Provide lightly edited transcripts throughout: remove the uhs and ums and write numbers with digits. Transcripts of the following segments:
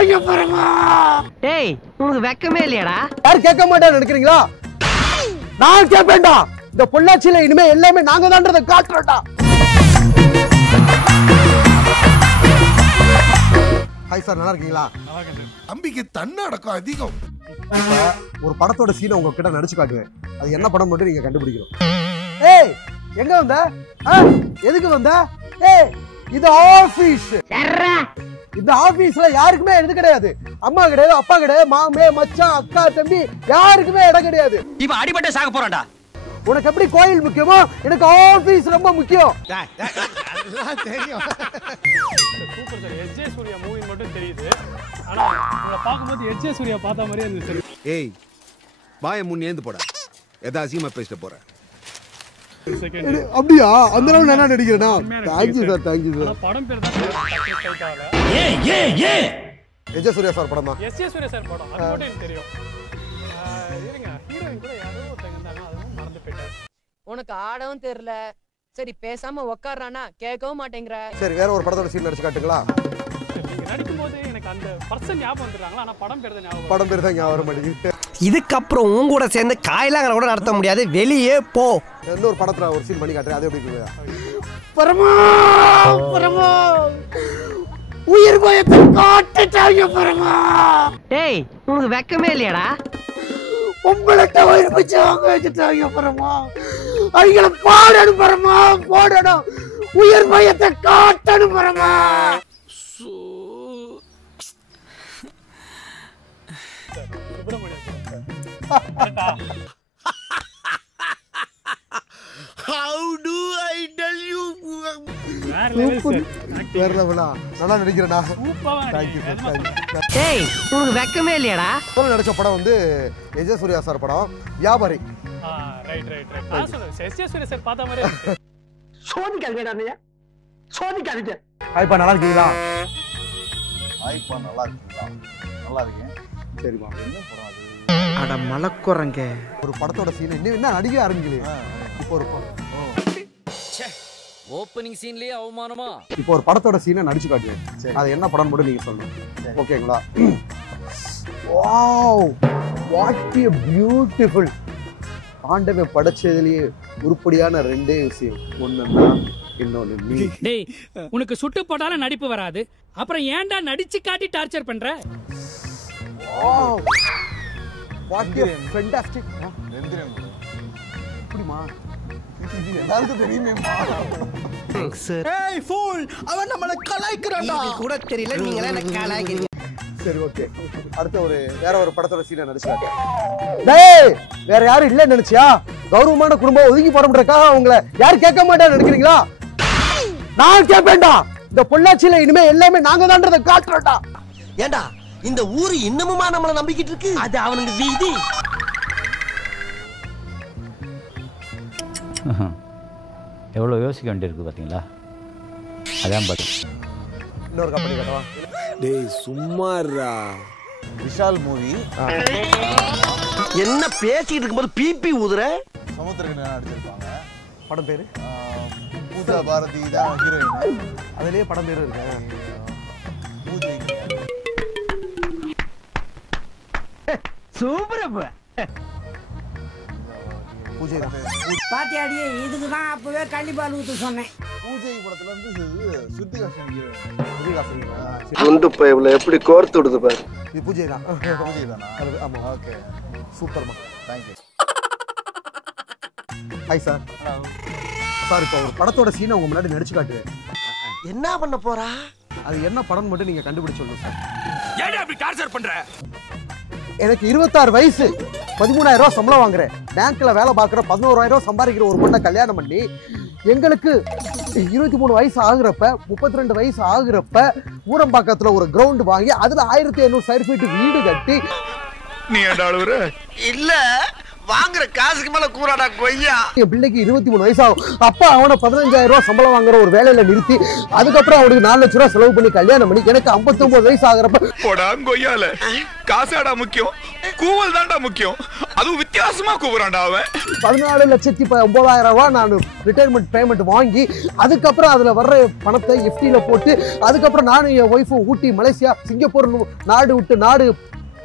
காட்டிட்டாங்க பாருங்க. டேய் உங்களுக்கு வெக்கமே இல்லையாடா? யார் கேட்க மாட்டான்னு நினைக்கிறீங்களா? நான் கேட்பேன்டா. இந்த பொள்ளாச்சியில இனிமே எல்லாமே நாங்க தான்றதை காட்டுறோம்டா. ஹாய் சார், நல்லா இருக்கீங்களா? தம்பிக்கு தன்னடக்கம் அதிகம். ஒரு படத்தோட சீனை உங்ககிட்ட நடிச்சு காட்டுவேன். அது என்ன படம் மட்டும் நீங்க கண்டுபிடிக்கணும். ஏய் எங்க வந்த? எதுக்கு வந்த? ஏய் இது ஆபீஸ். இந்த ஆபீஸ்ல யாருக்குமே எது கிடையாது. அம்மா கிடையாது, அப்பா கிடையாது, மாமே, மச்சான், அக்கா, தம்பி யாருக்குமே இடம் கிடையாது. இப்ப அடிபட்டு சாக போறான்டா. உனக்கு எப்படி கோயில் முக்கியமோ எனக்கு ஆபீஸ் ரொம்ப முக்கியம். தெரியும். Super sir. SJ Suryah movie மட்டும் தெரியுது. ஆனா உங்களை பார்க்கும்போது எஸ்ஜே சூர்யா பார்த்த மாதிரியே இருந்துச்சு. ஏய் வாயை முன் ஏந்து போடா. எதா அசிங்கமா பேசிட்டு போற. அப்படியா? அந்த அளவு நானா நடிக்கிறேனா? Thank you sir, thank you sir. படம் பேர் தான் டைட் ஆகல. எஸ்ஜே சூர்யா சார் படம் தான். எஸ்ஜே சூர்யா சார் படம். அது மட்டும் எனக்கு தெரியும். இருங்க, ஹீரோயின் கூட யாரோ ஒருத்தங்க இருந்தாங்க, அதுவும் மறந்து போயிட்டேன். உனக்கு ஆடவும் தெரியல. சரி பேசாம உட்கார்றானா கேட்கவும் மாட்டேங்கிற. சரி வேற ஒரு படத்தோட சீன் நடிச்சு காட்டுங்களா? நீங்க நடிக்கும்போது எனக்கு அந்த பர்சன் ஞாபகம் வந்துடுறாங்களா? ஆனா படம் பேர் தான் ஞாபகம். படம் பேர் தான் ஞாபகம் வர மாட்டேங்குது. இதுக்கப்புறம் உன் கூட சேர்ந்து காயலாங்கிற கூட நடத்த முடியாது. வெளியே போ. இன்னொரு படத்துல ஒரு சீன் பண்ணி காட்டுறேன். அது எப்படி இருக்கு? பரமா பரமா உயிர் பயத்தை காட்டுட்டாங்க பரமா. டேய் உங்களுக்கு வெக்கமே இல்லையாடா? உங்கள்கிட்ட உயிர் பிச்சை வாங்க வச்சுட்டாங்க பரமா. அவங்கள பாடணும் பரமா, போடணும். உயிர் பயத்தை காட்டணும் பரமா. How do I tell you? வேற லெவலா நல்லா நடிக்கிறேனா? சூப்பரா தேங்க்யூ சார், தேங்க்யூ. டேய் உங்களுக்கு வெக்கமே இல்லையாடா? முதல்ல நடிச்ச படம் வந்து எஸ்ஜே சூர்யா சார் படம் வியாபாரி. ரைட். நான் சொல்றேன் எஸ்ஜே சூர்யா சார் பார்த்த மாதிரியே இருந்துச்சு. சோதிக்காதீங்கடா. சோதிக்காதீங்க. ஹாய்ப்பா, நல்லா இருக்கீங்களா? ஹாய்ப்பா, நல்லா இருக்கீங்களா? நல்லா இருக்கேன். சரிப்பா. என்ன படம் அது? அட மலக்குறங்க. ஒரு படத்தோட சீன் இன்னும் என்ன நடிக்க ஆரம்பிக்கலையே. இப்போ ஒரு ஓப்பனிங் சீன்லயே அவமானமா. இப்போ ஒரு படத்தோட சீனை நடிச்சு காட்டுவேன். அது என்ன படம் மட்டும் நீங்க சொல்லணும். ஓகேங்களா? Wow, what a beautiful. ஆண்டவன் படைச்சதுலயே உருப்படியான ரெண்டே விஷயம். ஒண்ணுன்னா இன்னொன்னு நீ. டேய் உனக்கு சுட்டு போட்டாலும் நடிப்பு வராது. அப்புறம் ஏன்டா நடிச்சு காட்டி டார்ச்சர் பண்ற? Wow, what a fantastic. வெந்திரன் எப்படிமா? இது எல்லாருக்கும் தெரியுமேமா. ஏய் ஃபூல், அவன் நம்மள கலாய்க்கறான்டா. இது கூட தெரியல, நீங்க என்ன கலாய்க்கிறீங்க? சரி ஓகே. அடுத்த ஒரு வேற ஒரு படத்தோட சீனை நடிச்சாங்க. டேய் வேற யாரும் இல்லன்னு நினைச்சியா? கௌரவமான குடும்பம் ஒதுங்கி போறதுக்காக உங்களை யார் கேட்க மாட்டான்னு நினைக்கிறீங்களா? நான் கேட்பேன்டா. இந்த பொள்ளாச்சியில இனிமே எல்லாமே நாங்க தான்றதை காட்டுறோம்டா. ஏண்டா இந்த ஊரு இன்னமுமா நம்மள நம்பிக்கிட்டு இருக்கு? அது அவனுக்கு வீதி. எவ்வளோ யோசிக்க வேண்டியிருக்கு பார்த்தீங்களா? அதான் பதில். இன்னொரு கம்பெனி கட்டவா? டேய் சும்மாறா. விஷால் மூவி. என்ன பேசிட்டு இருக்கும்போது பிபி ஊதுற? சமுத்திரக்கண்ணன் நடிச்சிருப்பாங்க. படம் பேரு பூஜா பாரதி தான் ஹீரோயின். அதுலயே படம் பேரு இருக்கு. பூஜை சூப்பரப்ப. பூஜை தான். பாத்தியாடியே இதுக்குதான் அப்பவே கள்ளிப்பால் ஊத்து சொன்னேன். பூஜை படத்துல வந்து சுத்திகாசன் ஹீரோயின். பூஜை குண்டு பைப்ல எப்படி கோர்த்து விடுது பாரு. இது பூஜை தான். பூஜை தானா? ஆமா. ஓகே, சூப்பர்மா. தேங்க்யூ. Hi sir. சார் இப்போ ஒரு படத்தோட சீனை உங்க முன்னாடி நடிச்சு காட்டுவேன். என்ன பண்ண போறா? அது என்ன படம் மட்டும் நீங்க கண்டுபிடிச்சு சொல்லணும் சார். ஏன்டா அப்படி டார்ச்சர் பண்ற? எனக்கு 26 வயசு, 13,000 ரூபாய் சம்பளம் வாங்குறேன். பேங்க்ல வேலை பார்க்குற 11,000 ரூபாய் சம்பாதிக்கிற ஒரு பொண்ணை கல்யாணம் பண்ணி எங்களுக்கு 23 வயசு ஆகுறப்ப 32 வயசு ஆகுறப்ப ஊரம்பாக்கத்துல ஒரு கிரவுண்ட் வாங்கி அதுல 1,700 ஸ்கொயர் ஃபீட் வீடு கட்டி. நீ ஏன்டா அழுவுற? இல்ல வாங்குற காசுக்கு மேல கூறாடா கொய்யா. என் பிள்ளைக்கு 23 வயசாகும். அப்பா அவனை 15,000 ரூபாய் சம்பளம் வாங்குற ஒரு வேலையில நிறுத்தி அதுக்கப்புறம் அவனுக்கு 4 லட்சம் ரூபாய் செலவு பண்ணி கல்யாணம் பண்ணி எனக்கு 59 வயசு ஆகிறப்ப போடா கொய்யால காசாடா முக்கியம், கூவல் தான்டா முக்கியம். அதுவும் வித்தியாசமா கூவுறான்டா அவன். 14,09,000 ரூபாய் நான் ரிட்டையர்மெண்ட் பேமெண்ட் வாங்கி அதுக்கப்புறம் அதுல வர்ற பணத்தை எஃப்டில போட்டு அதுக்கப்புறம் நானும் என் ஒய்ஃபும் ஊட்டி மலேசியா சிங்கப்பூர் நாடு விட்டு நாடு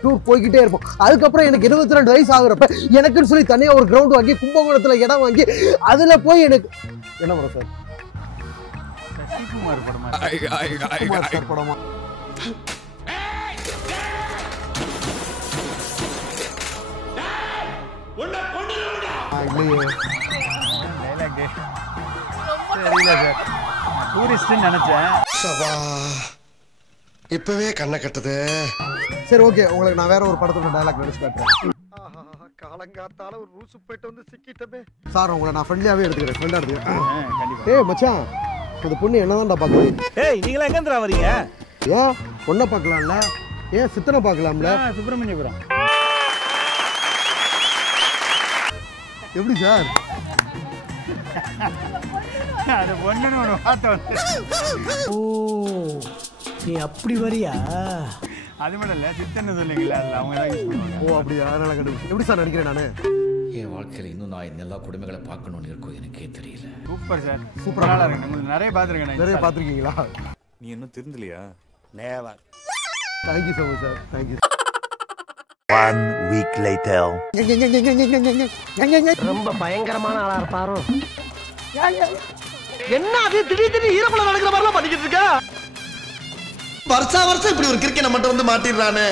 டூர் போய்கிட்டே இருப்போம். அதுக்கப்புறம் எனக்கு 22 வயசு ஆகுறப்ப எனக்குன்னு சொல்லி தனியா ஒரு கிரவுண்ட் வாங்கி கும்பகோணத்துல இடம் வாங்கி அதுல போய் எனக்கு என்ன படம் சார்? சசிகுமார் படமா? குமார் சார் படமா? இல்லையே. தெரியல சார், டூரிஸ்ட்னு நினைச்சேன். இப்பவே கண்ணை கட்டுது. சரி ஓகே, உங்களுக்கு நான் வேற ஒரு படத்தோட டயலாக் நினைச்சு காட்டுறேன். காலங்காத்தால ஒரு ரூசு போயிட்டு வந்து சிக்கிட்டமே. சார் உங்களை நான் ஃப்ரெண்ட்லியாவே எடுத்துக்கிறேன். ஃப்ரெண்டா எடுத்துக்கிறேன். கண்டிப்பா. ஏய் மச்சான், அந்த பொண்ணு என்னதான்டா பாக்குது? ஏய் நீங்களா எங்கன்றா வரீங்க? ஏன் பொண்ணை பார்க்கலாம்ல? ஏன் சித்தனை பார்க்கலாம்ல? சுப்பிரமணியபுரம். எப்படி சார்? அது பொண்ணுன்னு ஒரு வார்த்தை வந்து. ஓ நீ அப்படி வரியா? அது மட்டும் இல்ல, சித்தன்னு சொல்லிங்களா, அதுல அவங்க தான் யூஸ் பண்ணுவாங்க. ஓ அப்படியா? அதனால கண்டுபிடிச்சு. எப்படி சார் நடிக்கிறேன் நானு? என் வாழ்க்கையில இன்னும் நான் இந்த எல்லா கொடுமைகளை பார்க்கணும்னு இருக்கும் எனக்கே தெரியல. சூப்பர் சார், சூப்பரா இருக்கு. உங்களுக்கு நிறைய பாத்துருக்கேன். நிறைய பாத்திருக்கீங்களா? நீ இன்னும் திருந்தலையா? Never. Thank you so much sir. Thank you. 1 week later. ரொம்ப பயங்கரமான ஆளா இருப்பாரோ. என்ன அது திடீர்னு ஈரக்குள்ள நடக்கிற மாதிரிலாம் பண்ணிக்கிட்டு இருக்க? வருஷம் இப்படி ஒரு கிரிக்கெட் மட்டும் வந்து மாட்டிடுறானே.